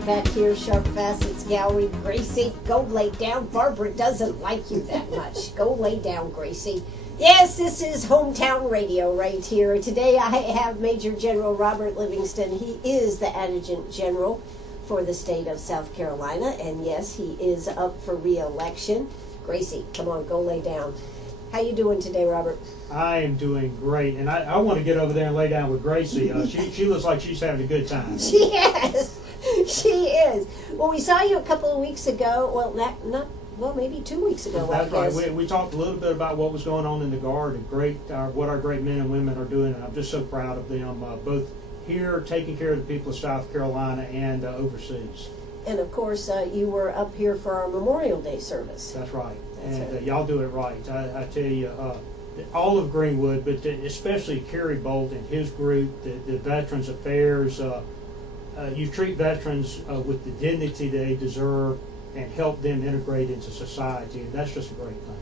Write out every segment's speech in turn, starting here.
back here, Sharp Facets Gallery. Gracie, go lay down. Barbara doesn't like you that much. Go lay down, Gracie. Yes, this is Hometown Radio right here. Today I have Major General Robert Livingston. He is the Adjutant General for the state of South Carolina, and yes, he is up for re-election. Gracie, come on, go lay down. How you doing today, Robert? I am doing great, and I want to get over there and lay down with Gracie. She looks like she's having a good time. She is. She is. Well, we saw you a couple of weeks ago. Well, maybe 2 weeks ago. That's right. We talked a little bit about what was going on in the Guard and what our great men and women are doing, and I'm just so proud of them, both here taking care of the people of South Carolina and overseas. And of course, you were up here for our Memorial Day service. That's right. Y'all do it right. I tell you, all of Greenwood, but especially Kerry Bolt and his group, the Veterans Affairs, you treat veterans with the dignity they deserve and help them integrate into society, and that's just a great thing.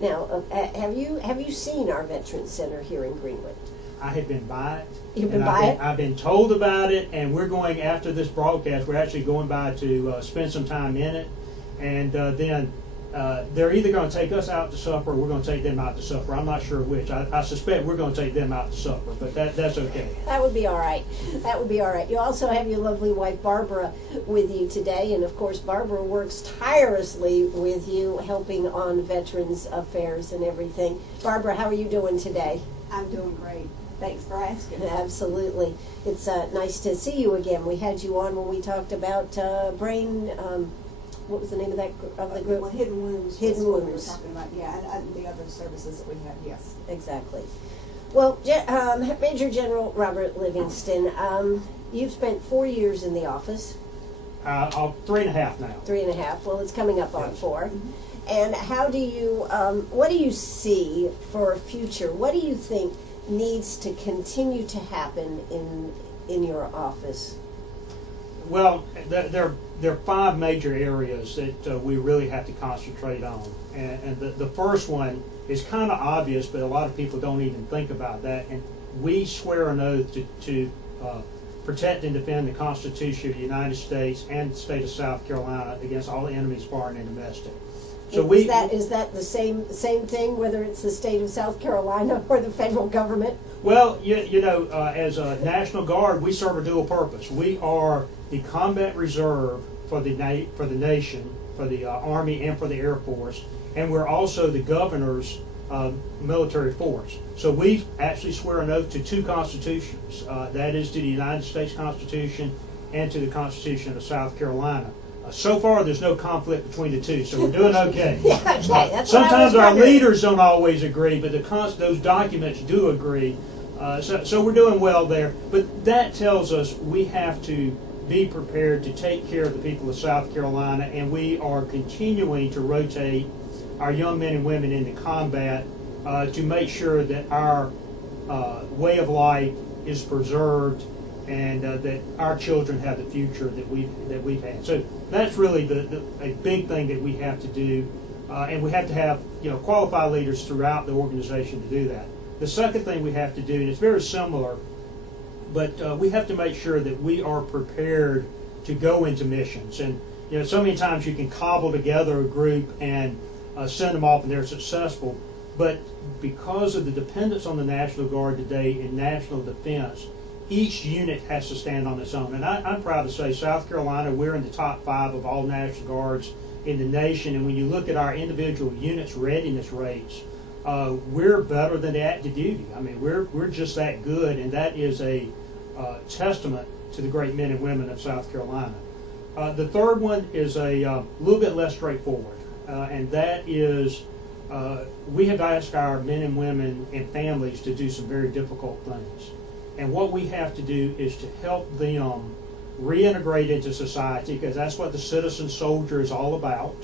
Now, have you seen our Veterans Center here in Greenwood? I have been by it. You've been by it? I've been told about it, and we're going, after this broadcast, we're actually going by to spend some time in it, and then they're either going to take us out to supper or we're going to take them out to supper. I'm not sure which. I suspect we're going to take them out to supper, but that's okay. That would be all right. That would be all right. You also have your lovely wife, Barbara, with you today, and of course, Barbara works tirelessly with you, helping on Veterans Affairs and everything. Barbara, how are you doing today? I'm doing great. Thanks for asking. Absolutely. It's nice to see you again. We had you on when we talked about brain, what was the name of the group? Well, hidden wounds. Hidden was what wounds. We were talking about, yeah, and the other services that we have, yes. Exactly. Well, Major General Robert Livingston, you've spent 4 years in the office. 3.5 now. 3.5. Well, it's coming up on Yes. 4. And how do you, what do you see for a future? What do you think needs to continue to happen in your office? Well, there are 5 major areas that we really have to concentrate on. And the first one is kind of obvious, but a lot of people don't even think about that. And we swear an oath to protect and defend the Constitution of the United States and the state of South Carolina against all enemies, foreign and domestic. So is that the same thing, whether it's the state of South Carolina or the federal government? Well, you know, as a National Guard, we serve a dual purpose. We are the combat reserve for the nation, for the Army and for the Air Force, and we're also the governor's military force. So we actually swear an oath to 2 constitutions. That is to the United States Constitution and to the Constitution of South Carolina. So far, there's no conflict between the 2, so we're doing okay. Yeah, okay. That's Sometimes what I our was wondering. leaders don't always agree, but those documents do agree. So we're doing well there. But that tells us we have to be prepared to take care of the people of South Carolina, and we are continuing to rotate our young men and women into combat to make sure that our way of life is preserved and that our children have the future that we've had. So that's really a big thing that we have to do, and we have to have qualified leaders throughout the organization to do that. The second thing we have to do, and it's very similar, but we have to make sure that we are prepared to go into missions. And so many times you can cobble together a group and send them off, and they're successful. But because of the dependence on the National Guard today in national defense, each unit has to stand on its own. And I'm proud to say South Carolina, we're in the top 5 of all National Guards in the nation. And when you look at our individual units' readiness rates, we're better than the active duty. I mean, we're just that good, and that is a testament to the great men and women of South Carolina. The third one is a little bit less straightforward, and that is we have asked our men and women and families to do some very difficult things. And what we have to do is to help them reintegrate into society, because that's what the citizen soldier is all about.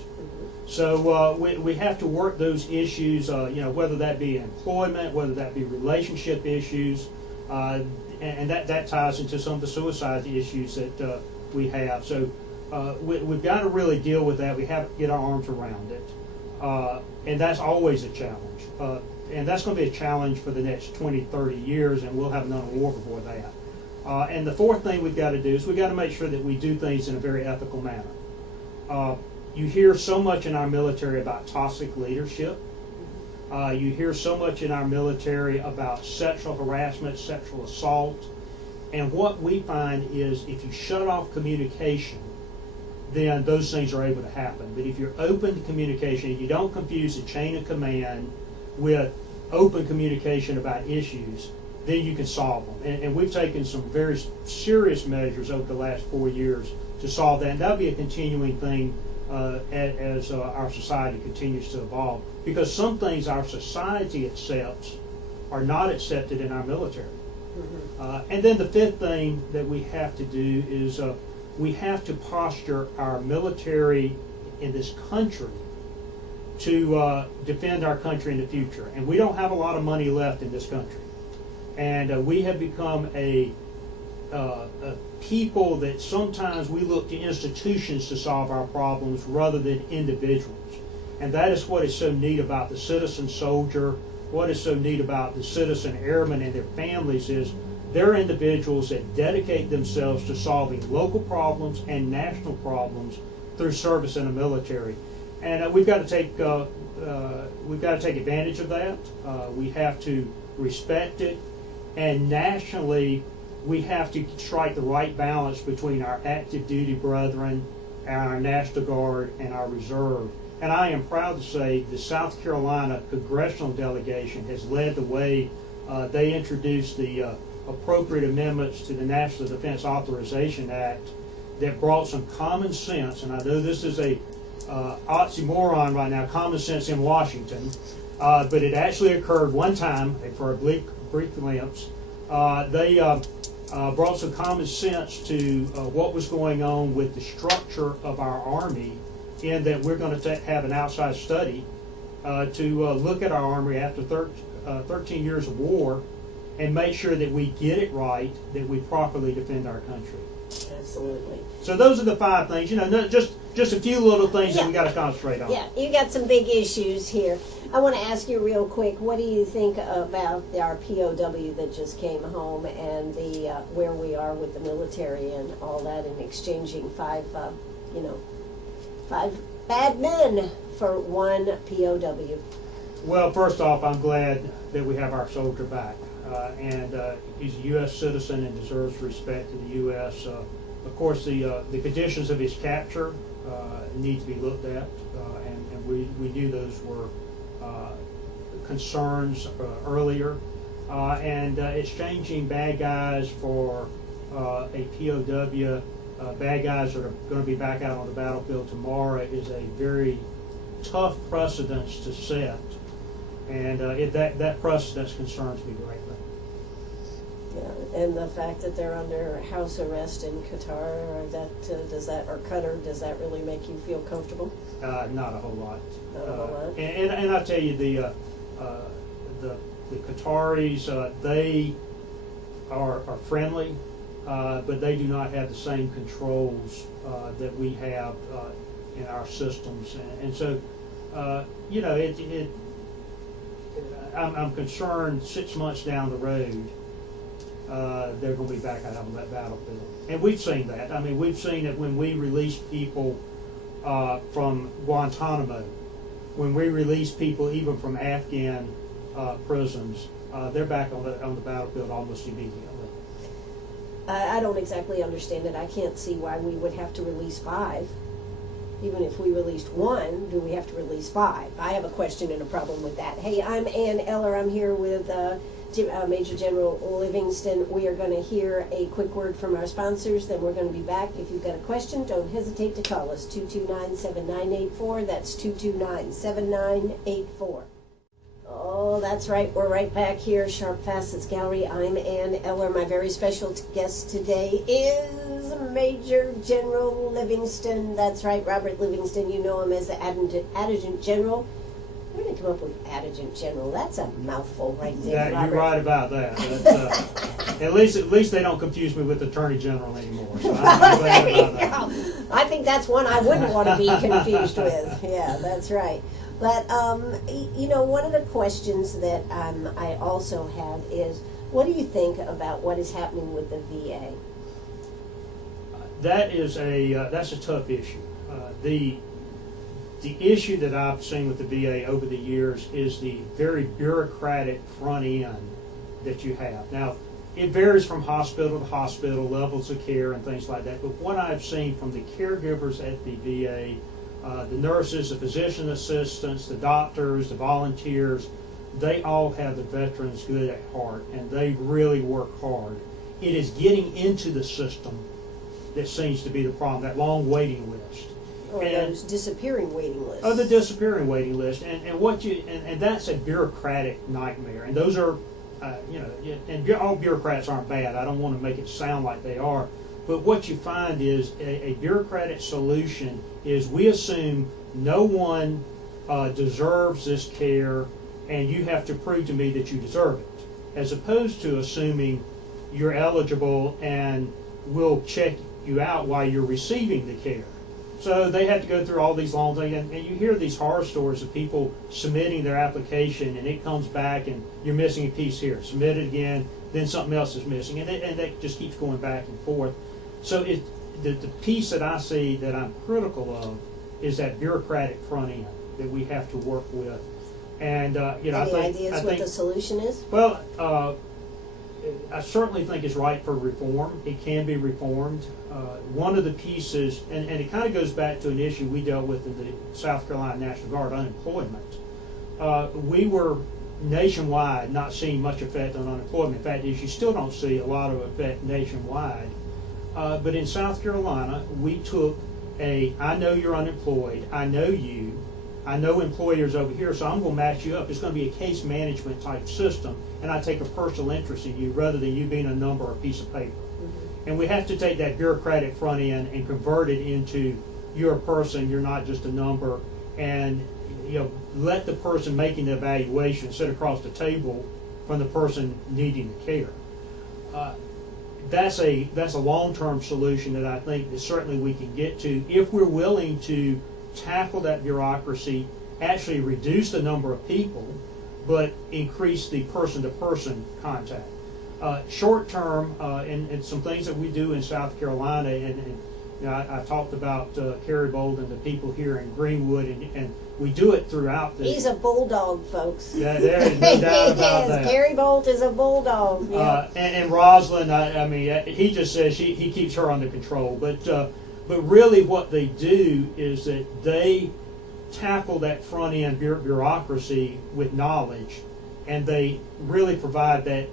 So we have to work those issues, whether that be employment, whether that be relationship issues, and that ties into some of the suicide issues that we have. So we've got to really deal with that. We have to get our arms around it. And that's always a challenge. And that's going to be a challenge for the next 20, 30 years, and we'll have another war before that. And the fourth thing we've got to do is we've got to make sure that we do things in a very ethical manner. You hear so much in our military about toxic leadership. You hear so much in our military about sexual harassment, sexual assault. And what we find is if you shut off communication, then those things are able to happen. But if you're open to communication and you don't confuse the chain of command with open communication about issues, then you can solve them. And we've taken some very serious measures over the last 4 years to solve that. And that'll be a continuing thing as our society continues to evolve. Because some things our society accepts are not accepted in our military. And then the fifth thing that we have to do is we have to posture our military in this country to defend our country in the future. And we don't have a lot of money left in this country. And we have become a people that sometimes we look to institutions to solve our problems rather than individuals. And that is what is so neat about the citizen soldier. What is so neat about the citizen airmen and their families is they're individuals that dedicate themselves to solving local problems and national problems through service in the military. And we've got to take advantage of that. We have to respect it, and nationally, we have to strike the right balance between our active duty brethren, our National Guard, and our Reserve. And I am proud to say the South Carolina congressional delegation has led the way. They introduced the appropriate amendments to the National Defense Authorization Act that brought some common sense, and I know this is a oxymoron right now, common sense in Washington, but it actually occurred one time for a brief glimpse. They brought some common sense to what was going on with the structure of our Army, in that we're going to have an outside study to look at our Army after 13 years of war and make sure that we get it right, that we properly defend our country. Absolutely. So those are the 5 things. Just a few little things that we got to concentrate on. Yeah, you got some big issues here. I want to ask you real quick, what do you think about our POW that just came home and the where we are with the military and all that, and exchanging 5 bad men for 1 POW? Well, first off, I'm glad that we have our soldier back. And he's a U.S. citizen and deserves respect in the U.S. Of course, the conditions of his capture need to be looked at, and we knew those were concerns earlier. And exchanging bad guys for a POW, bad guys that are going to be back out on the battlefield tomorrow, is a very tough precedence to set. And that precedence concerns me greatly. Yeah, and the fact that they're under house arrest in Qatar, or Qatar, does that really make you feel comfortable? Not a whole lot. Not a whole lot. And I tell you, the Qataris, they are friendly, but they do not have the same controls that we have in our systems, and so I'm concerned 6 months down the road they're going to be back out on that battlefield. And we've seen that. I mean, we've seen it when we release people from Guantanamo, when we release people even from Afghan prisons, they're back on the battlefield almost immediately. I don't exactly understand it. I can't see why we would have to release 5. Even if we released 1, do we have to release 5? I have a question and a problem with that. Hey, I'm Ann Eller. I'm here with Major General Livingston. We are going to hear a quick word from our sponsors, then we're going to be back. If you've got a question, don't hesitate to call us, 229-7984. That's 229-7984. Oh, that's right. We're right back here, Sharp Facets Gallery. I'm Ann Eller. My very special guest today is Major General Livingston. That's right, Robert Livingston. You know him as the Adjutant General. Where did I come up with Adjutant General? That's a mouthful right there, Robert. You're right about that. At least they don't confuse me with Attorney General anymore. So I'm glad about that. I think that's one I wouldn't want to be confused with. Yeah, that's right. But, one of the questions that I also have is, What do you think about what is happening with the VA? That's a tough issue. The issue that I've seen with the VA over the years is the very bureaucratic front end that you have. Now, it varies from hospital to hospital, levels of care and things like that, but what I've seen from the caregivers at the VA, the nurses, the physician assistants, the doctors, the volunteers, they all have the veterans good at heart, and they really work hard. It is getting into the system that seems to be the problem, that long waiting list. Or those disappearing waiting lists? Oh, the disappearing waiting list, and that's a bureaucratic nightmare. And those are, and all bureaucrats aren't bad. I don't want to make it sound like they are, but what you find is a bureaucratic solution is we assume no one deserves this care, and you have to prove to me that you deserve it, as opposed to assuming you're eligible and we'll check you out while you're receiving the care. So they have to go through all these long things, and you hear these horror stories of people submitting their application, and it comes back, and you're missing a piece here. Submit it again, then something else is missing, and that just keeps going back and forth. So the piece that I see that I'm critical of is that bureaucratic front end that we have to work with. And Any ideas what the solution is? Well, I certainly think it's right for reform. It can be reformed. One of the pieces, and it kind of goes back to an issue we dealt with in the South Carolina National Guard, unemployment. We were nationwide not seeing much effect on unemployment. In fact, you still don't see a lot of effect nationwide. But in South Carolina, we took I know you're unemployed, I know you, I know employers over here, so I'm going to match you up. It's going to be a case management type system, and I take a personal interest in you rather than you being a number or a piece of paper. Mm-hmm. And we have to take that bureaucratic front end and convert it into you're a person, you're not just a number, and let the person making the evaluation sit across the table from the person needing the care. That's a long-term solution that I think that certainly we can get to if we're willing to tackle that bureaucracy, actually reduce the number of people, but increase the person-to-person contact. Short-term, and some things that we do in South Carolina, and I talked about Kerry Bold and the people here in Greenwood, and we do it throughout the... He's a bulldog, folks. Yeah, there is no doubt about that. Kerry Bolt is a bulldog. Yeah. And Rosalind, I mean, he just says he keeps her under control. But really what they do is that they tackle that front-end bureaucracy with knowledge, and they really provide that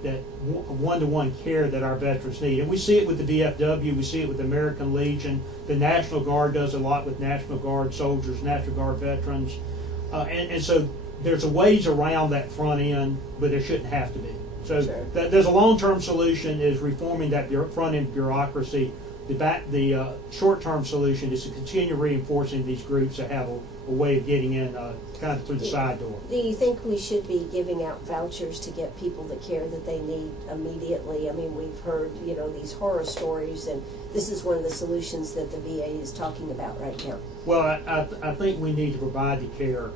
one-to-one care that our veterans need. And we see it with the DFW, we see it with the American Legion, the National Guard does a lot with National Guard soldiers, National Guard veterans. And so there's a ways around that front end, but there shouldn't have to be. So sure. There's a long-term solution is reforming that front-end bureaucracy. The short-term solution is to continue reinforcing these groups that have a way of getting in kind of through the side door. Do you think we should be giving out vouchers to get people the care that they need immediately? I mean, we've heard, these horror stories, and this is one of the solutions that the VA is talking about right now. Well, I think we need to provide the care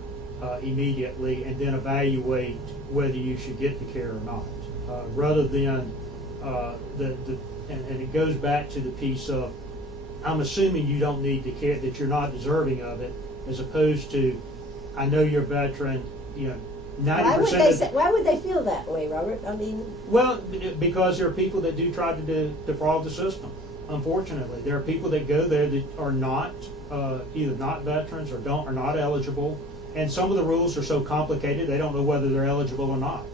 immediately and then evaluate whether you should get the care or not, rather than and it goes back to the piece of, I'm assuming you don't need the care, that you're not deserving of it, as opposed to, I know you're a veteran, 90%. Why would they feel that way, Robert? I mean, well, because there are people that do try to defraud the system. Unfortunately, there are people that go there that are not either not veterans or are not eligible, and some of the rules are so complicated they don't know whether they're eligible or not.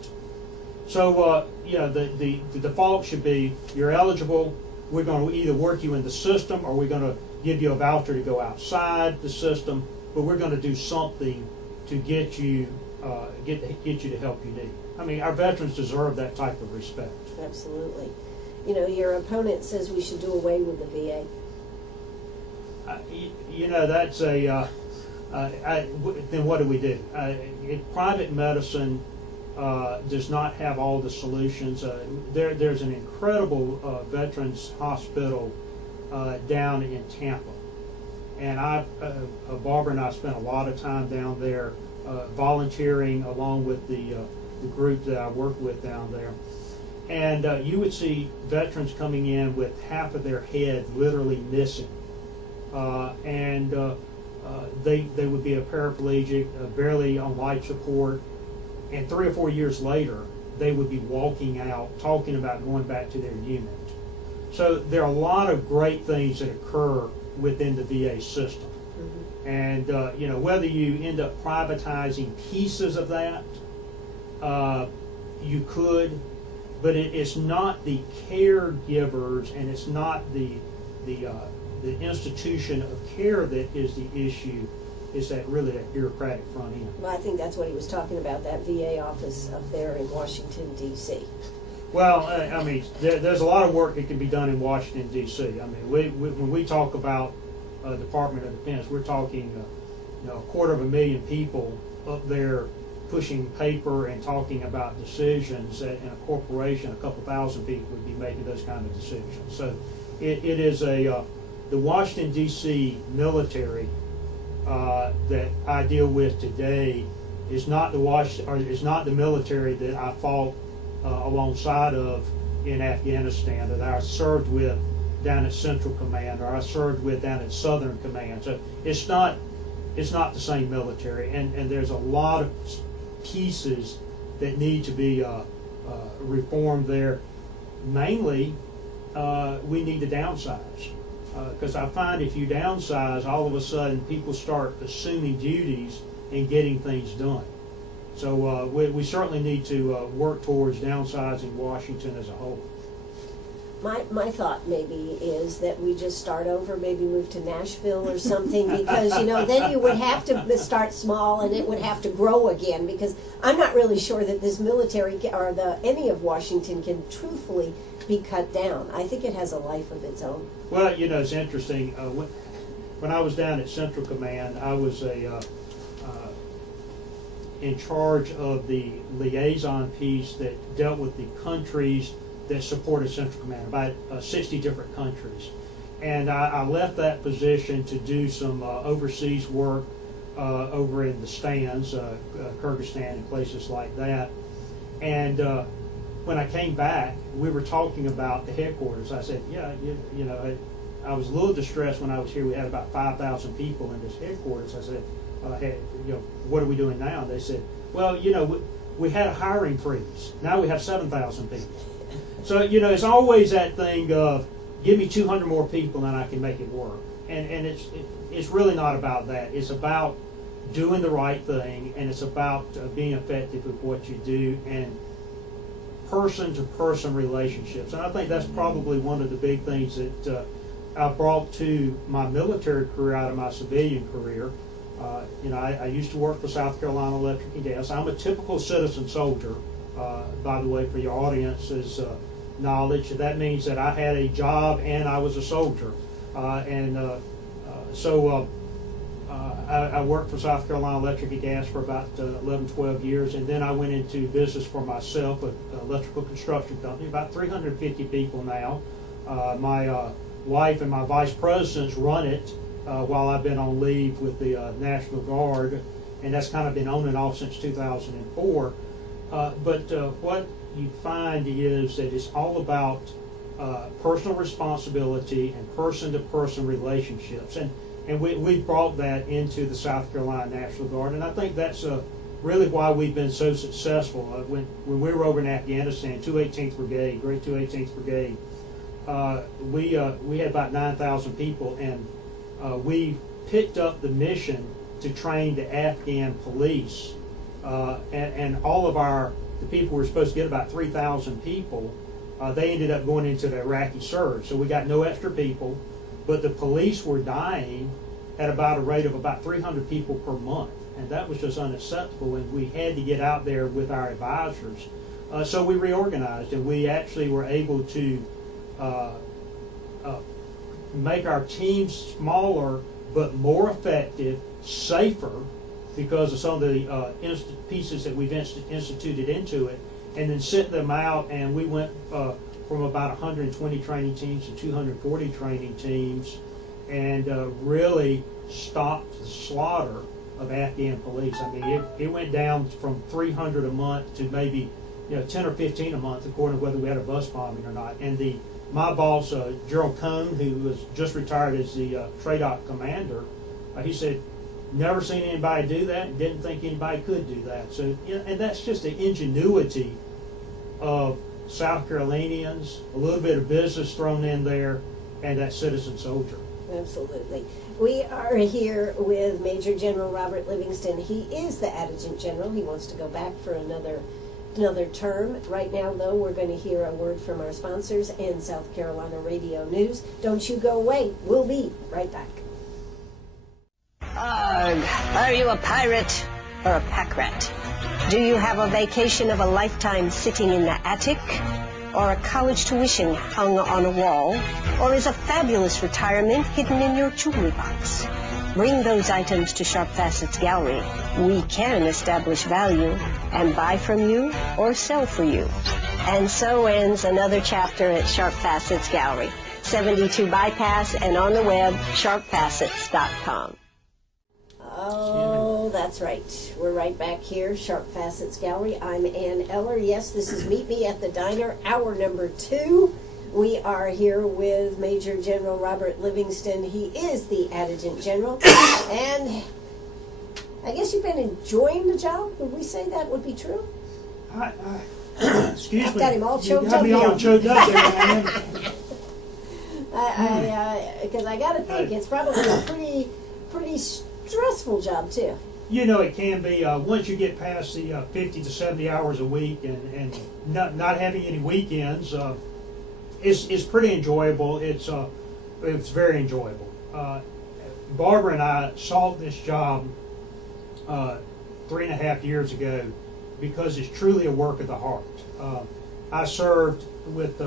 So, the default should be you're eligible. We're going to either work you in the system or we're going to give you a voucher to go outside the system, but we're going to do something to get you the help you need. I mean, our veterans deserve that type of respect. Absolutely. Your opponent says we should do away with the VA. That's then what do we do? Private medicine does not have all the solutions. There's an incredible veterans hospital down in Tampa, and Barbara and I spent a lot of time down there volunteering along with the group that I work with down there. And you would see veterans coming in with half of their head literally missing. They would be a paraplegic, barely on life support, and 3 or 4 years later, they would be walking out, talking about going back to their unit. So there are a lot of great things that occur within the VA system. Mm-hmm. And you know, whether you end up privatizing pieces of that, you could, but it's not the caregivers, and it's not the institution of care that is the issue. Is that really that bureaucratic front end? Well, I think that's what he was talking about, that VA office up there in Washington, D.C. Well, I mean, there's a lot of work that can be done in Washington, D.C. I mean, when we talk about Department of Defense, we're talking you know, 250,000 people up there pushing paper and talking about decisions that in a corporation, a couple thousand people would be making those kind of decisions. So it is the Washington, D.C. military that I deal with today is not the military that I fought alongside of in Afghanistan, that I served with down at Central Command, or I served with down at Southern Command. So it's not the same military, and there's a lot of pieces that need to be reformed there. Mainly, we need to downsize. Because I find if you downsize, all of a sudden people start assuming duties and getting things done. So we certainly need to work towards downsizing Washington as a whole. My thought maybe is that we just start over, maybe move to Nashville or something, because, you know, then you would have to start small and it would have to grow again, because I'm not really sure that this military or any of Washington can truthfully be cut down. I think it has a life of its own. Well, you know, it's interesting. When I was down at Central Command, I was in charge of the liaison piece that dealt with the countries that supported Central Command, about 60 different countries. And I left that position to do some overseas work over in the stands, Kyrgyzstan and places like that. And when I came back, we were talking about the headquarters. I said, yeah, you know, I was a little distressed when I was here. We had about 5,000 people in this headquarters. I said, hey, you know, what are we doing now? They said, well, you know, we had a hiring freeze. Now we have 7,000 people. So, you know, it's always that thing of give me 200 more people and I can make it work. And it's really not about that. It's about doing the right thing, and it's about being effective with what you do, and person-to-person relationships. And I think that's probably one of the big things that I brought to my military career out of my civilian career. You know, I used to work for South Carolina Electric and Gas. I'm a typical citizen soldier, by the way, for your audience's knowledge. That means that I had a job and I was a soldier. I worked for South Carolina Electric and Gas for about 11, 12 years, and then I went into business for myself, an electrical construction company, about 350 people now. My wife and my vice presidents run it while I've been on leave with the National Guard, and that's kind of been on and off since 2004. But what you find is that it's all about personal responsibility and person-to-person relationships. And we brought that into the South Carolina National Guard, and I think that's really why we've been so successful. When we were over in Afghanistan, 218th Brigade, Great 218th Brigade, we had about 9,000 people, and we picked up the mission to train the Afghan police, and all of the people who were supposed to get about 3,000 people, they ended up going into the Iraqi surge. So we got no extra people. But the police were dying at about a rate of about 300 people per month, and that was just unacceptable, and we had to get out there with our advisors. So we reorganized, and we actually were able to make our teams smaller but more effective, safer, because of some of the pieces that we've instituted into it, and then sent them out, and we went from about 120 training teams to 240 training teams, and really stopped the slaughter of Afghan police. I mean, it went down from 300 a month to maybe 10 or 15 a month, according to whether we had a bus bombing or not. And my boss, Gerald Cohn, who was just retired as the TRADOC commander, he said, never seen anybody do that, and didn't think anybody could do that. So, and that's just the ingenuity of South Carolinians, a little bit of business thrown in there, and that citizen soldier. Absolutely. We are here with Major General Robert Livingston. He is the Adjutant General. He wants to go back for another term. Right now, though, we're going to hear a word from our sponsors and South Carolina Radio News. Don't you go away. We'll be right back. Are you a pirate or a pack rat? Do you have a vacation of a lifetime sitting in the attic? Or a college tuition hung on a wall? Or is a fabulous retirement hidden in your jewelry box? Bring those items to Sharp Facets Gallery. We can establish value and buy from you or sell for you. And so ends another chapter at Sharp Facets Gallery, 72 Bypass, and on the web, sharpfacets.com. Oh, that's right. We're right back here, Sharp Facets Gallery. I'm Ann Eller. Yes, this is Meet Me at the Diner, hour number 2. We are here with Major General Robert Livingston. He is the Adjutant General. And I guess you've been enjoying the job. Would we say that would be true? Excuse I've me. got him all choked You got me up all here. choked up there, man. Because I got to think it's probably a pretty stressful job too. It can be. Once you get past the 50 to 70 hours a week and not having any weekends, it's pretty enjoyable. It's very enjoyable. Barbara and I sought this job 3.5 years ago because it's truly a work of the heart. I served with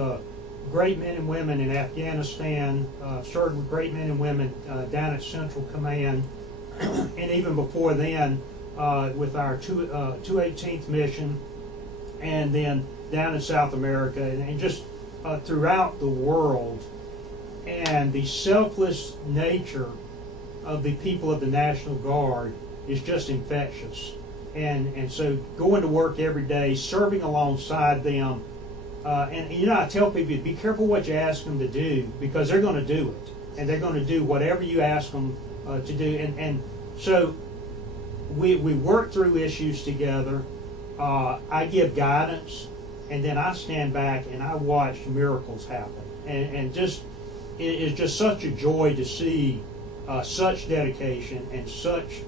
great men and women in Afghanistan, served with great men and women down at Central Command, and even before then with our 218th mission, and then down in South America, and just throughout the world. And the selfless nature of the people of the National Guard is just infectious. And so going to work every day, serving alongside them, and I tell people, be careful what you ask them to do, because they're going to do it, and they're going to do whatever you ask them to do. And so we work through issues together. I give guidance, and then I stand back and I watch miracles happen. And just it's just such a joy to see such dedication and such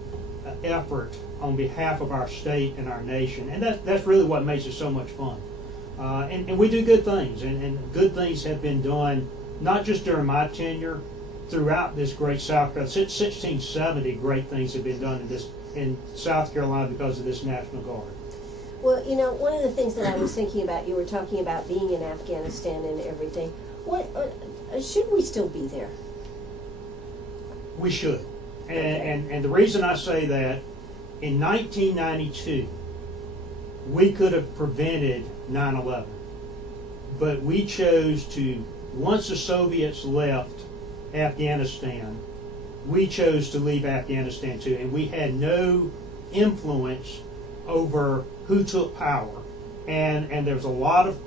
effort on behalf of our state and our nation. And that's really what makes it so much fun. And we do good things, and good things have been done, not just during my tenure, throughout this great South Carolina. Since 1670, great things have been done in South Carolina because of this National Guard. Well, one of the things that I was thinking about, you were talking about being in Afghanistan and everything. What should we still be there? We should. And the reason I say that, in 1992, we could have prevented 9/11. But we chose to, once the Soviets left Afghanistan, we chose to leave Afghanistan too. And we had no influence over who took power. And there was a lot of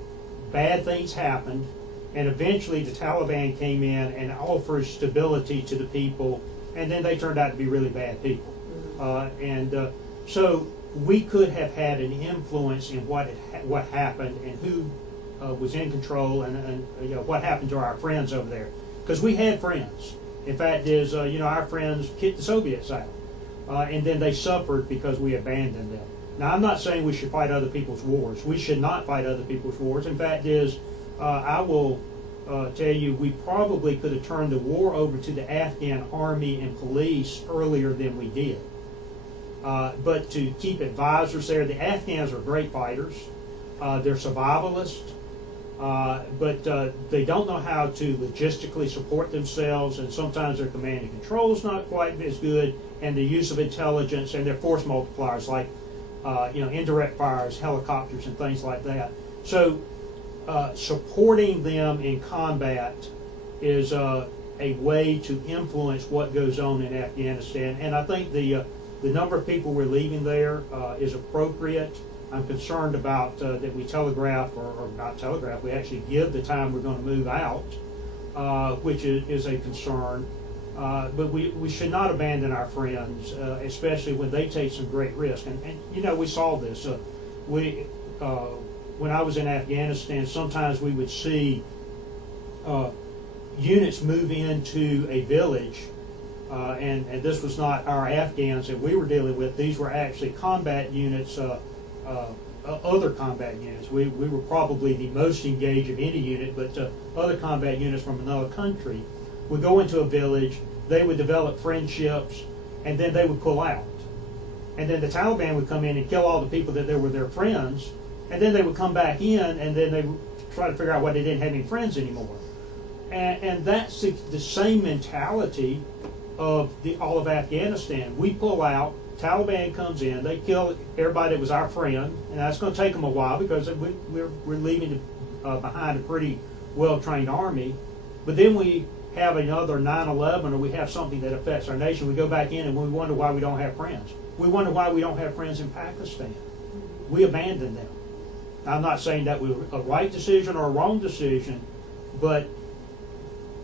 bad things happened. And eventually the Taliban came in and offered stability to the people, and then they turned out to be really bad people. So we could have had an influence in what happened and who was in control, and what happened to our friends over there. Because we had friends. In fact, our friends kicked the Soviets out, and then they suffered because we abandoned them. Now, I'm not saying we should fight other people's wars. We should not fight other people's wars. In fact, I will tell you, we probably could have turned the war over to the Afghan army and police earlier than we did. But to keep advisors there, the Afghans are great fighters. They're survivalists, but they don't know how to logistically support themselves, and sometimes their command and control is not quite as good, and the use of intelligence and their force multipliers, like indirect fires, helicopters, and things like that. So supporting them in combat is a way to influence what goes on in Afghanistan. And I think the number of people we're leaving there is appropriate. I'm concerned about that we telegraph, or not telegraph, we actually give the time we're going to move out, which is a concern. But we should not abandon our friends, especially when they take some great risk. And you know, we saw this. When I was in Afghanistan, sometimes we would see units move into a village, and this was not our Afghans that we were dealing with. These were actually combat units, other combat units. We were probably the most engaged of any unit, but other combat units from another country would go into a village, they would develop friendships, and then they would pull out. And then the Taliban would come in and kill all the people that were their friends, and then they would come back in, and then they would try to figure out why they didn't have any friends anymore. And that's the same mentality of all of Afghanistan. We pull out, Taliban comes in, they kill everybody that was our friend, and that's going to take them a while because we're leaving behind a pretty well-trained army. But then we have another 9/11, or we have something that affects our nation. We go back in and we wonder why we don't have friends. We wonder why we don't have friends in Pakistan. We abandoned them. I'm not saying that was a right decision or a wrong decision, but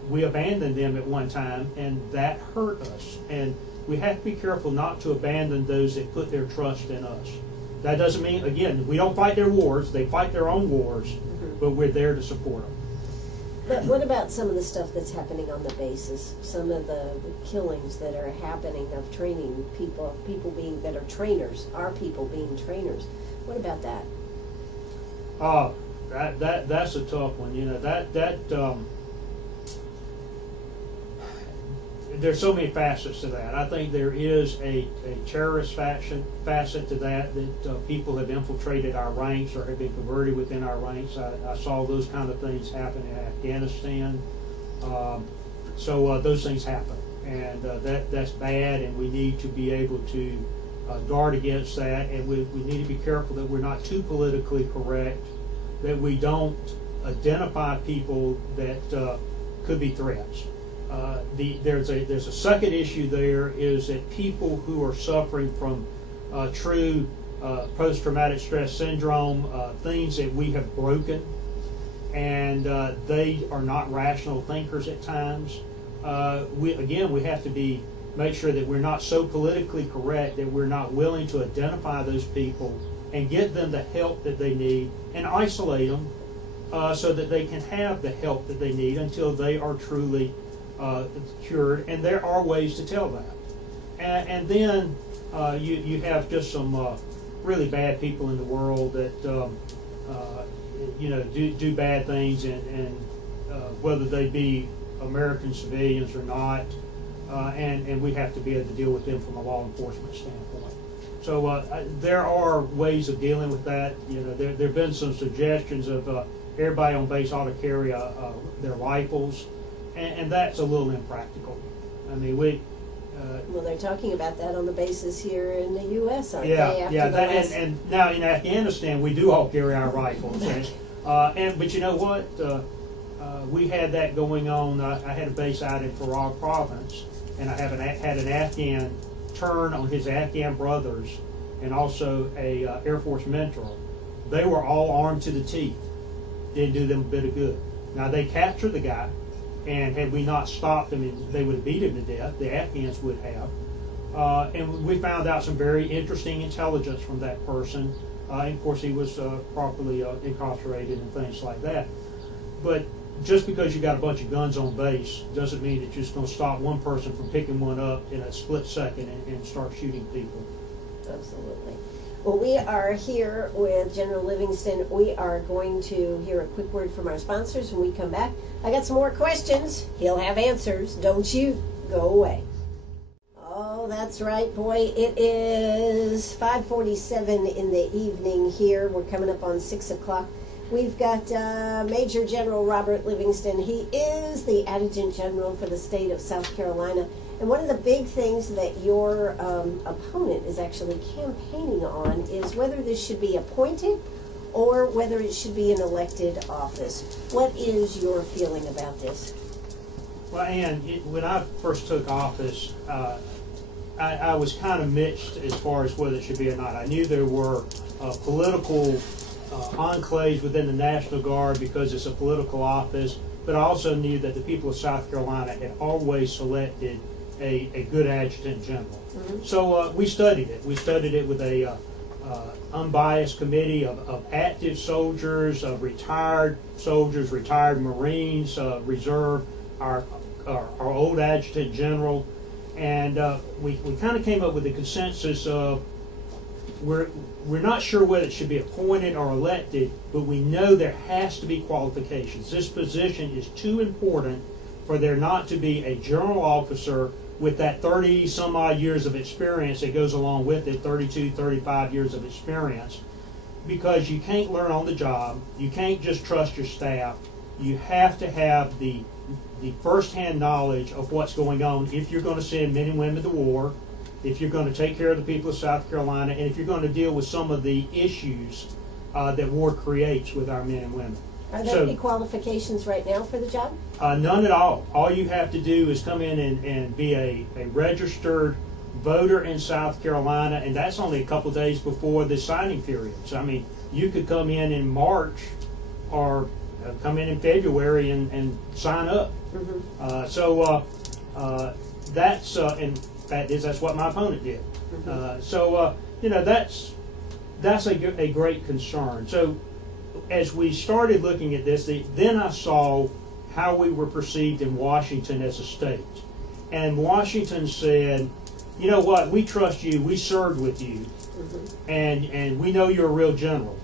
we abandoned them at one time, and that hurt us. And we have to be careful not to abandon those that put their trust in us. That doesn't mean, again, we don't fight their wars. They fight their own wars, but we're there to support them. But what about some of the stuff that's happening on the bases? Some of the killings that are happening of training people that are trainers, our people being trainers. What about that? Oh, that's a tough one. You know, there's so many facets to that. I think there is a terrorist facet to that people have infiltrated our ranks or have been converted within our ranks. I saw those kind of things happen in Afghanistan. So those things happen, and that's bad, and we need to be able to guard against that, and we need to be careful that we're not too politically correct, that we don't identify people that could be threats. There's a second issue there is that people who are suffering from true post-traumatic stress syndrome, things that we have broken, and they are not rational thinkers at times. We have to make sure that we're not so politically correct that we're not willing to identify those people and get them the help that they need and isolate them so that they can have the help that they need until they are truly cured. And there are ways to tell that. And then you have just some really bad people in the world that do bad things, and whether they be American civilians or not, and we have to be able to deal with them from a law enforcement standpoint. So there are ways of dealing with that. You know, there have been some suggestions of everybody on base ought to carry their rifles, and that's a little impractical. I mean, well, they're talking about that on the bases here in the U.S., aren't they? And now in Afghanistan, we do all carry our rifles. But you know what? We had that going on. I had a base out in Farag province, and I had an Afghan turn on his Afghan brothers, and also a Air Force mentor. They were all armed to the teeth. Didn't do them a bit of good. Now they captured the guy, and had we not stopped them, they would have beat him to death. The Afghans would have. And we found out some very interesting intelligence from that person. And of course, he was properly incarcerated and things like that. But just because you got a bunch of guns on base doesn't mean that you're just going to stop one person from picking one up in a split second and start shooting people. Absolutely. Well, we are here with General Livingston. We are going to hear a quick word from our sponsors when we come back. I got some more questions. He'll have answers. Don't you go away. Oh, that's right, boy. It is 5:47 in the evening here. We're coming up on 6 o'clock. We've got Major General Robert Livingston. He is the Adjutant General for the state of South Carolina. And one of the big things that your opponent is actually campaigning on is whether this should be appointed or whether it should be an elected office. What is your feeling about this? Well, Ann, when I first took office, I was kind of mixed as far as whether it should be or not. I knew there were political enclaves within the National Guard because it's a political office, but I also knew that the people of South Carolina had always selected a good adjutant general. So we studied it. We studied it with a unbiased committee of active soldiers, retired soldiers, retired Marines, reserve, our old adjutant general, and we kind of came up with the consensus of we're not sure whether it should be appointed or elected, but we know there has to be qualifications. This position is too important for there not to be a general officer with that 30 some odd years of experience that goes along with it, 32, 35 years of experience, because you can't learn on the job. You can't just trust your staff. You have to have the first-hand knowledge of what's going on if you're going to send men and women to war, if you're going to take care of the people of South Carolina, and if you're going to deal with some of the issues that war creates with our men and women. Are there any qualifications right now for the job? None at all. All you have to do is come in and be a registered voter in South Carolina, and that's only a couple days before the signing period. So, I mean, you could come in March or come in February and sign up. That's and that's what my opponent did. That's a great concern. So as we started looking at this, then I saw how we were perceived in Washington as a state. And Washington said, you know what, we trust you, we served with you, and we know you're a real general.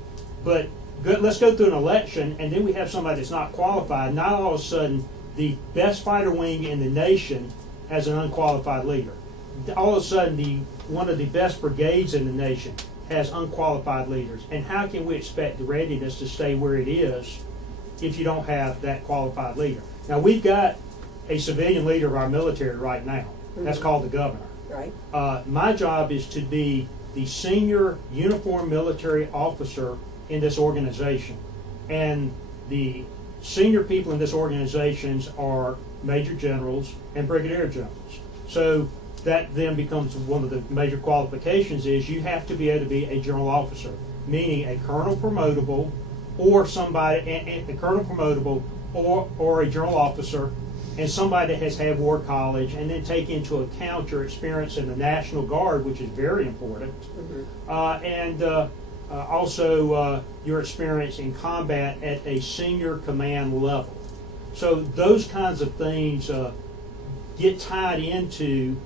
But let's go through an election, and then we have somebody that's not qualified. Now all of a sudden, the best fighter wing in the nation has an unqualified leader. All of a sudden, one of the best brigades in the nation has unqualified leaders. And how can we expect the readiness to stay where it is if you don't have that qualified leader? Now, we've got a civilian leader of our military right now. That's called the governor. Right. My job is to be the senior uniformed military officer in this organization. And the senior people in this organization are major generals and brigadier generals. So that then becomes one of the major qualifications is you have to be able to be a general officer, meaning a colonel promotable or somebody, a colonel promotable or a general officer, and somebody that has had war college, and then take into account your experience in the National Guard, which is very important, and also your experience in combat at a senior command level. So those kinds of things get tied into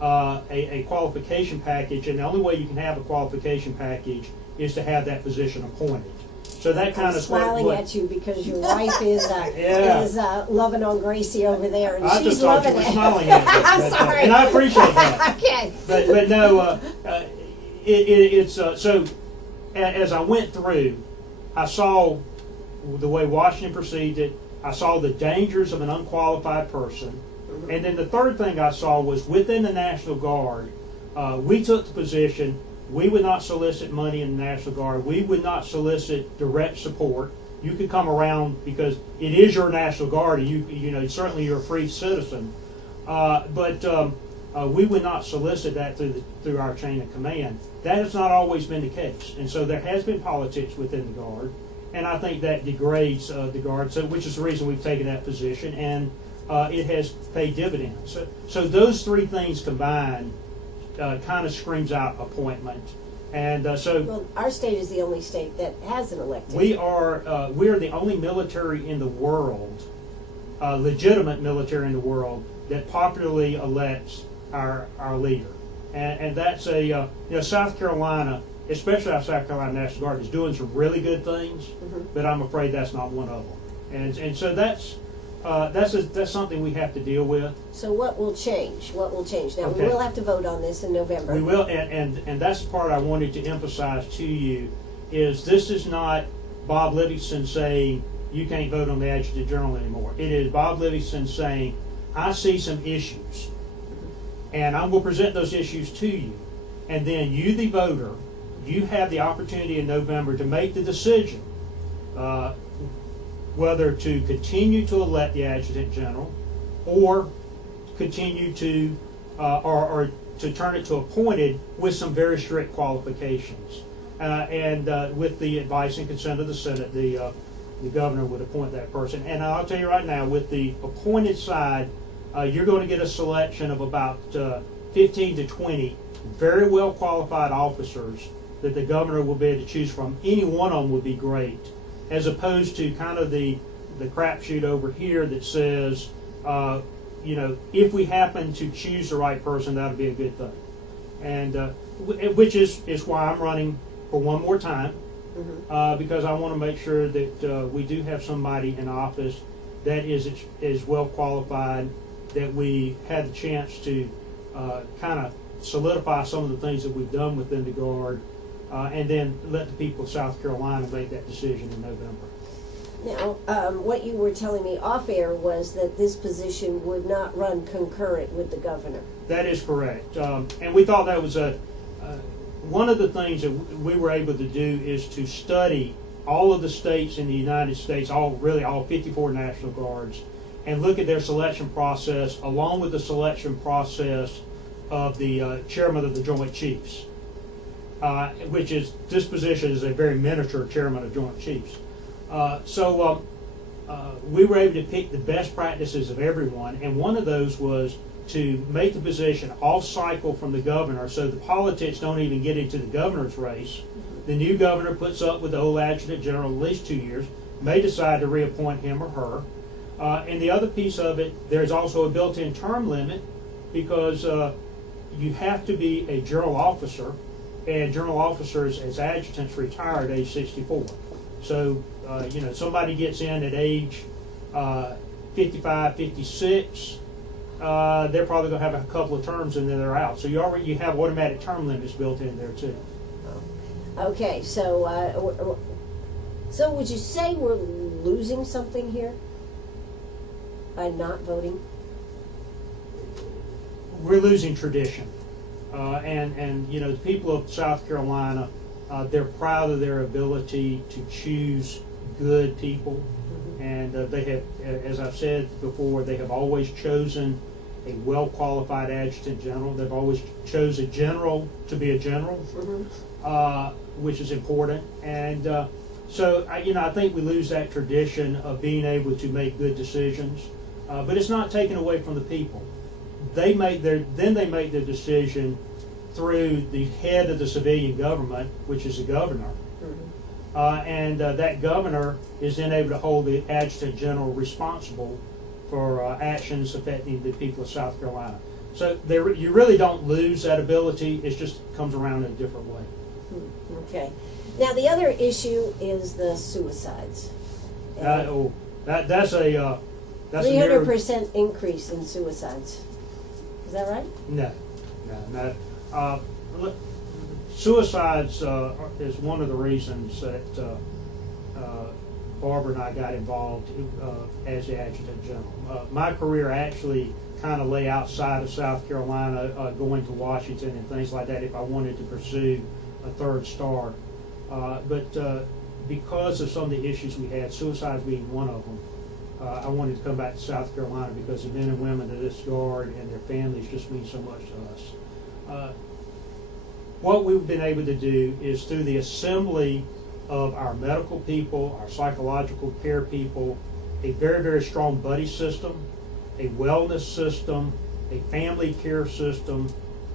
a qualification package, and the only way you can have a qualification package is to have that position appointed. So that kind of smiling at you because your wife is loving on Gracie over there, and I she's just thought loving you were it. smiling at me. I'm sorry, and I appreciate that. Okay. But no, it's so. As I went through, I saw the way Washington perceived it. I saw the dangers of an unqualified person. And then the third thing I saw was within the National Guard, we took the position we would not solicit money in the National Guard. We would not solicit direct support. You could come around because it is your National Guard, and you know certainly you're a free citizen. But we would not solicit that through our chain of command. That has not always been the case, and so there has been politics within the Guard, and I think that degrades the Guard. So, which is the reason we've taken that position, and it has paid dividends. So those three things combined kind of screams out appointment. And well, our state is the only state that has an elected. We are the only military in the world, legitimate military in the world, that popularly elects our leader. And that's South Carolina, especially our South Carolina National Guard, is doing some really good things, but I'm afraid that's not one of them. And so that's something we have to deal with. So what will change? What will change? Now, Okay. we will have to vote on this in November. We will, and that's the part I wanted to emphasize to you, is this is not Bob Livingston saying you can't vote on the Adjutant General anymore. It is Bob Livingston saying, I see some issues, and I'm going to present those issues to you. And then you, the voter, you have the opportunity in November to make the decision whether to continue to elect the Adjutant General or continue to or to turn it to appointed with some very strict qualifications. and with the advice and consent of the Senate, the governor would appoint that person. And I'll tell you right now, with the appointed side, you're going to get a selection of about 15 to 20 very well qualified officers that the governor will be able to choose from. Any one of them would be great, as opposed to kind of the crapshoot over here that says, if we happen to choose the right person, that'll be a good thing. And which is why I'm running for one more time, because I want to make sure that we do have somebody in office that is well qualified, that we had the chance to kind of solidify some of the things that we've done within the Guard, and then let the people of South Carolina make that decision in November. Now, what you were telling me off air was that this position would not run concurrent with the governor. That is correct. And we thought that was one of the things that we were able to do is to study all of the states in the United States, all 54 National Guards, and look at their selection process along with the selection process of the chairman of the Joint Chiefs, which is, this position is a very miniature chairman of Joint Chiefs. So we were able to pick the best practices of everyone, and one of those was to make the position off cycle from the governor, so the politics don't even get into the governor's race. The new governor puts up with the old adjutant general at least 2 years, may decide to reappoint him or her. And the other piece of it, there's also a built-in term limit, because you have to be a general officer, and general officers as adjutants retire at age 64. So, somebody gets in at age 55, 56, they're probably going to have a couple of terms and then they're out. So you have automatic term limits built in there too. Okay, so would you say we're losing something here by not voting? We're losing tradition, and the people of South Carolina, they're proud of their ability to choose good people, and they have, as I've said before, they have always chosen a well-qualified adjutant general. They've always chosen a general to be a general, which is important. And so I think we lose that tradition of being able to make good decisions, but it's not taken away from the people. They make their decision through the head of the civilian government, which is the governor. And that governor is then able to hold the adjutant general responsible for actions affecting the people of South Carolina. So you really don't lose that ability. It just comes around in a different way. Okay. Now the other issue is the suicides. That's a 300% increase in suicides. Is that right? No. Look, suicides is one of the reasons that Barbara and I got involved as the adjutant general. My career actually kind of lay outside of South Carolina, going to Washington and things like that if I wanted to pursue a third star. But because of some of the issues we had, suicide being one of them, I wanted to come back to South Carolina because the men and women of this Guard and their families just mean so much to us. What we've been able to do is through the assembly of our medical people, our psychological care people, a very, very strong buddy system, a wellness system, a family care system,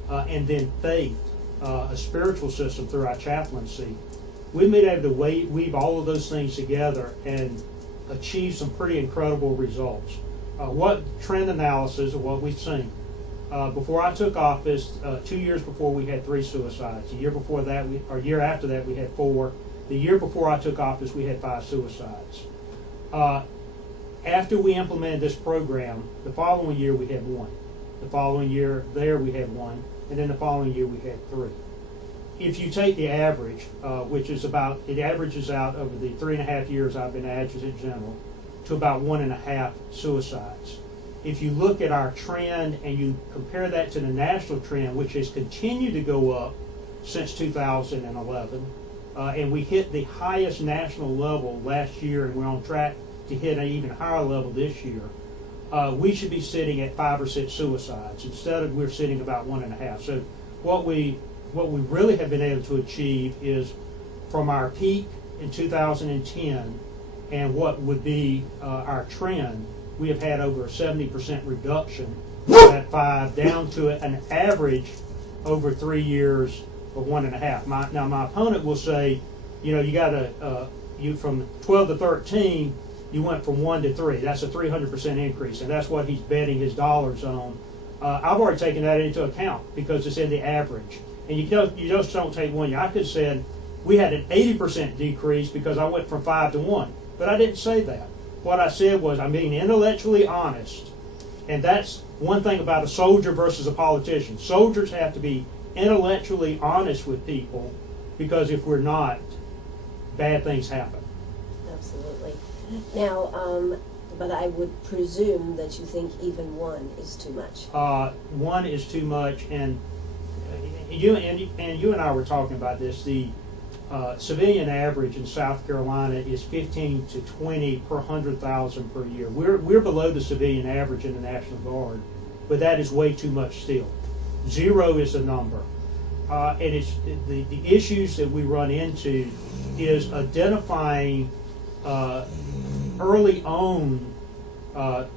and then faith, a spiritual system through our chaplaincy. We've been able to weave all of those things together and achieve some pretty incredible results. What trend analysis of what we've seen. Before I took office, 2 years before, we had 3 suicides. The year before that, year after that, we had 4. The year before I took office, we had 5 suicides. After we implemented this program, the following year we had 1. The following year we had 1, and then the following year we had 3. If you take the average, which is it averages out over the 3.5 years I've been adjutant general, to about 1.5 suicides. If you look at our trend and you compare that to the national trend, which has continued to go up since 2011, and we hit the highest national level last year, and we're on track to hit an even higher level this year, we should be sitting at 5 or 6 suicides. Instead of, we're sitting about 1.5. So what we really have been able to achieve is from our peak in 2010 and what would be our trend, we have had over a 70% reduction at 5 down to an average over 3 years of 1.5. Now my opponent will say, you got you from 12 to 13, you went from 1 to 3. That's a 300% increase, and that's what he's betting his dollars on. I've already taken that into account because it's in the average. And you just don't take one year. I could have said we had an 80% decrease because I went from 5 to 1, but I didn't say that. What I said was I'm being intellectually honest, and that's one thing about a soldier versus a politician. Soldiers have to be intellectually honest with people, because if we're not, bad things happen. Absolutely. Now, but I would presume that you think even 1 is too much. 1 is too much, and you and I were talking about this. The civilian average in South Carolina is 15 to 20 per 100,000 per year. We're below the civilian average in the National Guard, but that is way too much still. 0 is the number, and it's the issues that we run into is identifying early on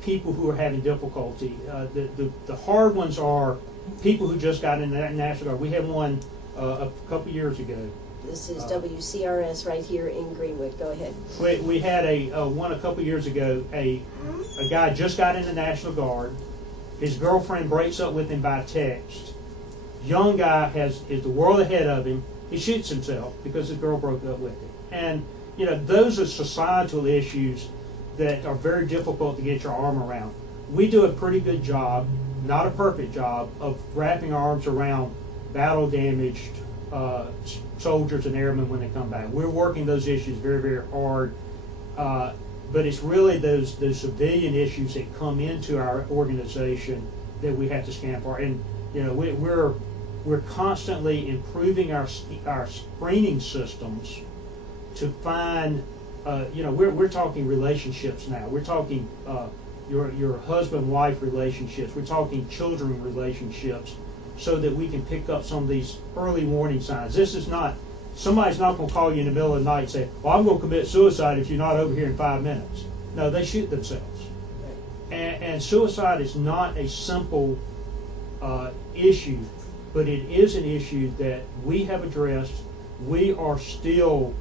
people who are having difficulty. The hard ones are people who just got in the National Guard. We had one a couple years ago. This is WCRS right here in Greenwood. Go ahead. We had one a couple years ago. A guy just got in the National Guard. His girlfriend breaks up with him by text. Young guy is the world ahead of him. He shoots himself because his girl broke up with him. And those are societal issues that are very difficult to get your arm around. We do a pretty good job, not a perfect job, of wrapping our arms around battle-damaged soldiers and airmen when they come back. We're working those issues very, very hard, but it's really those civilian issues that come into our organization that we have to scamp for. And we're constantly improving our screening systems to find. We're talking relationships now. We're talking your husband-wife relationships. We're talking children relationships, so that we can pick up some of these early warning signs. This is not, somebody's not going to call you in the middle of the night and say, well, I'm going to commit suicide if you're not over here in 5 minutes. No, they shoot themselves. And suicide is not a simple issue, but it is an issue that we have addressed. We are still,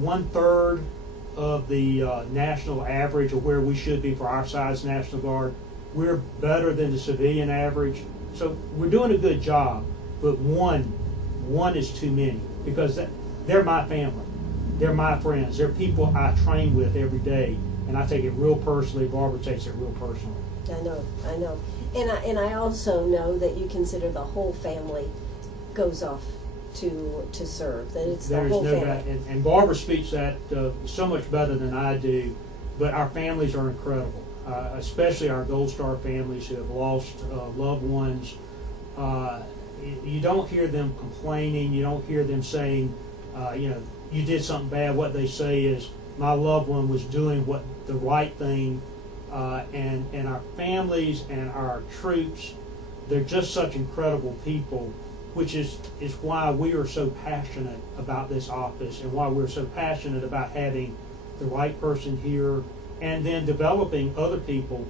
1/3 of the national average of where we should be for our size National Guard. We're better than the civilian average. So we're doing a good job, but one is too many, because they're my family. They're my friends. They're people I train with every day, and I take it real personally. Barbara takes it real personally. I know. And I also know that you consider the whole family goes off to serve, that it's the whole family. Doubt, and Barbara speaks that so much better than I do, but our families are incredible. Especially our Gold Star families who have lost loved ones. You don't hear them complaining. You don't hear them saying, you did something bad. What they say is, my loved one was doing the right thing. And our families and our troops, they're just such incredible people, which is why we are so passionate about this office, and why we're so passionate about having the right person here, and then developing other people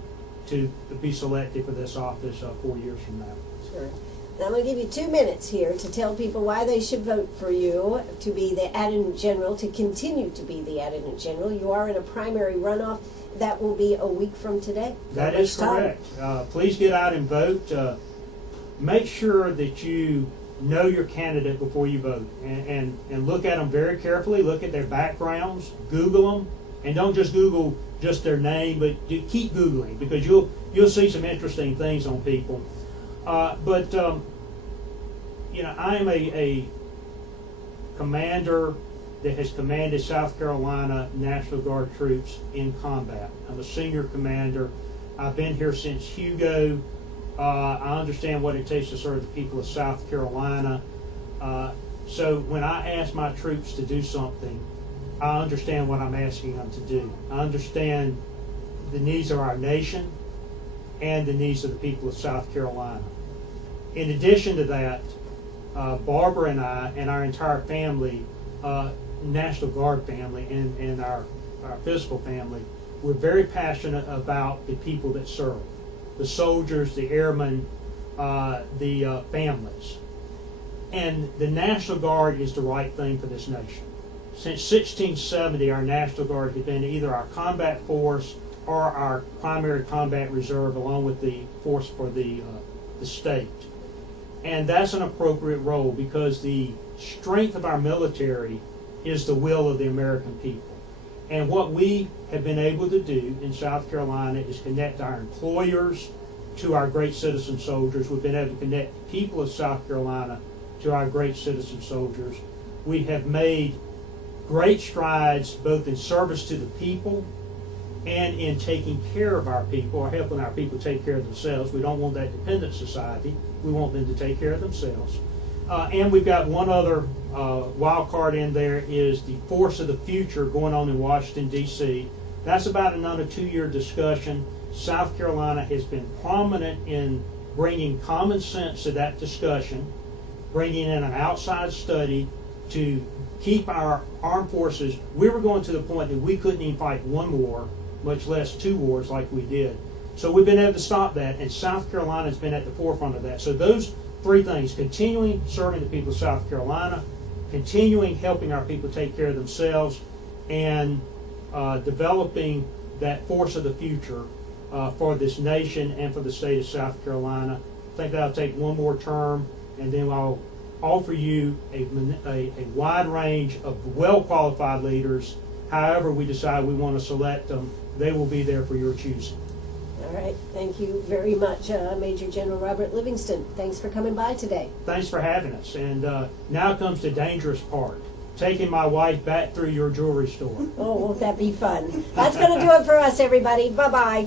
to be selected for this office 4 years from now. Sure. Now I'm going to give you 2 minutes here to tell people why they should vote for you to be the Adjutant General, to continue to be the Adjutant General. You are in a primary runoff. That will be a week from today. That is correct. Please get out and vote. Make sure that you know your candidate before you vote, and look at them very carefully. Look at their backgrounds. Google them, and don't just Google just their name, but keep Googling, because you'll see some interesting things on people. But I am a commander that has commanded South Carolina National Guard troops in combat. I'm a senior commander. I've been here since Hugo. I understand what it takes to serve the people of South Carolina. So when I ask my troops to do something, I understand what I'm asking them to do. I understand the needs of our nation and the needs of the people of South Carolina. In addition to that, Barbara and I and our entire family, National Guard family and our physical family, we're very passionate about the people that serve, the soldiers, the airmen, the families. And the National Guard is the right thing for this nation. Since 1670, our National Guard has been either our combat force or our primary combat reserve, along with the force for the state. And that's an appropriate role because the strength of our military is the will of the American people. And what we have been able to do in South Carolina is connect our employers to our great citizen soldiers. We've been able to connect the people of South Carolina to our great citizen soldiers. We have made great strides both in service to the people and in taking care of our people, or helping our people take care of themselves. We don't want that dependent society. We want them to take care of themselves. And we've got one other wild card in there, is the Force of the Future going on in Washington, D.C. That's about another 2-year discussion. South Carolina has been prominent in bringing common sense to that discussion, bringing in an outside study to keep our armed forces. We were going to the point that we couldn't even fight one war, much less 2 wars like we did. So we've been able to stop that, and South Carolina has been at the forefront of that. So those 3 things: continuing serving the people of South Carolina, continuing helping our people take care of themselves, and developing that force of the future for this nation and for the state of South Carolina. I think that'll take 1 more term, and then I'll offer you a wide range of well-qualified leaders. However we decide we want to select them, they will be there for your choosing. All right. Thank you very much, Major General Robert Livingston. Thanks for coming by today. Thanks for having us. And now comes the dangerous part, taking my wife back through your jewelry store. Oh, won't that be fun? That's going to do it for us, everybody. Bye-bye.